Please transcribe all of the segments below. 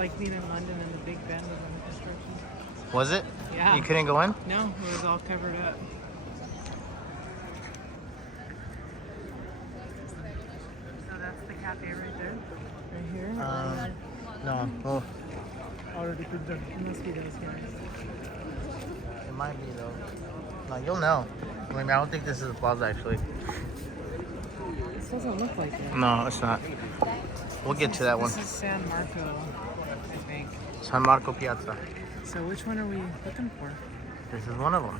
like being in London and the Big Ben was under construction. Was it? Yeah. You couldn't go in? No, it was all covered up. So that's the cafe right there? Right here? No. Oh, It must be those guys. it might be though. No, you'll know. I mean, I don't think this is the plaza actually. This doesn't look like it. No, it's not. We'll get to that one. This is San Marco, I think. San Marco Piazza. So which one are we looking for? This is one of them.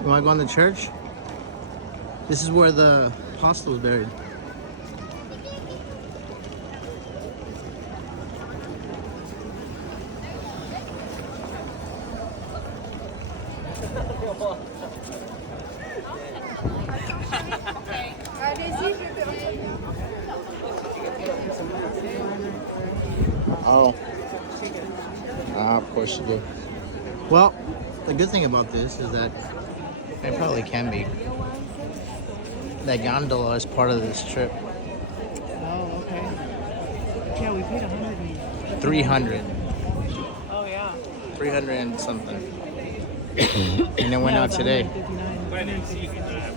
You want to go in the church? This is where the apostle was buried. Oh. Of course you do. Well, the good thing about this is that it probably can be. That gondola is part of this trip. Oh, okay. Yeah, we paid 100. 300. Oh, yeah. 300 and something. And it went out today. 159.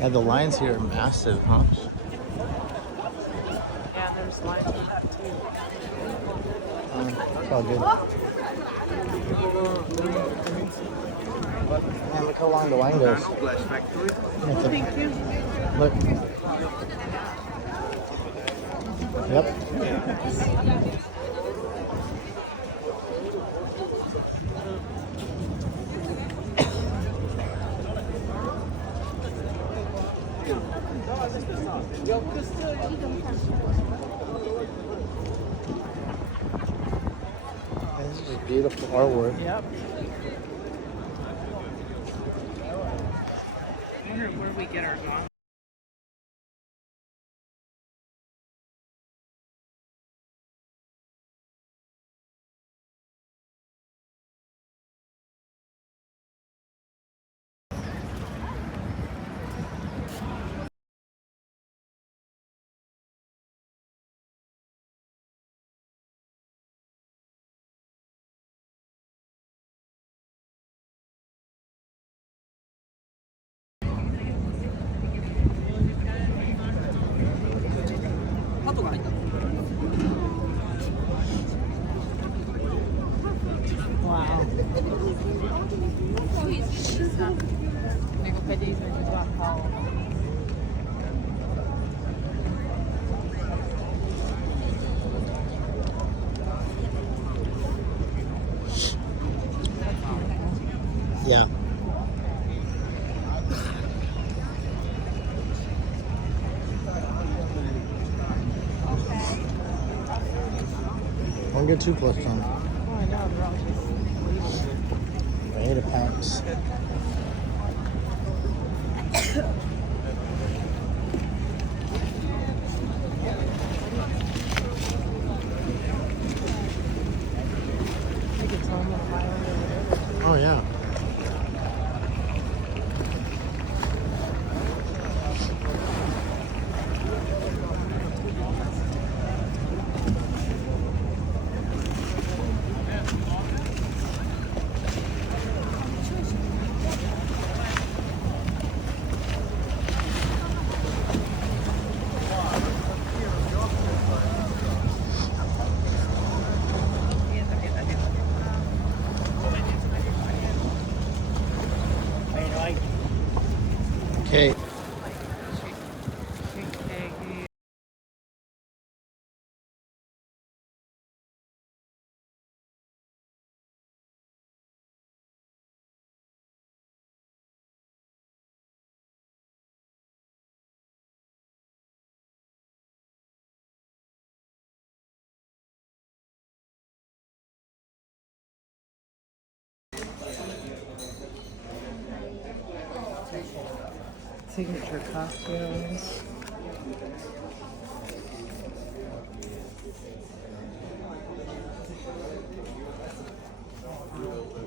Yeah, the lines here are massive, huh? Yeah, there's lines for that too. It's all good. Man, look how long the line goes. Thank you. Look. Yep. This is beautiful artwork. Yep. Where we get our gondola. Wow. Yeah. Don't get too close to them. Oh, I know. They're all just leaving. I hate a pounce. Oh, yeah. Okay, signature cocktails.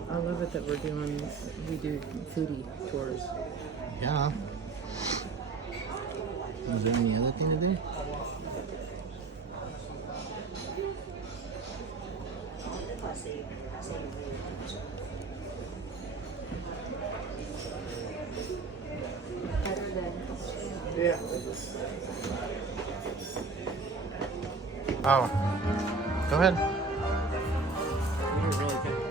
I love it that we do foodie tours. Yeah. Is there any other thing to do? Yeah. Oh. Go ahead. You're really good.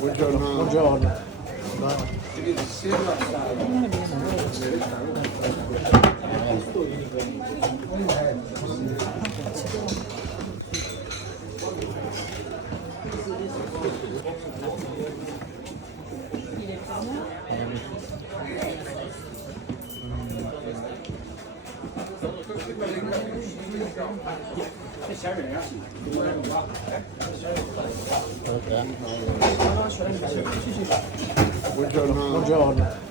Buongiorno. Buongiorno. Buongiorno. Buongiorno.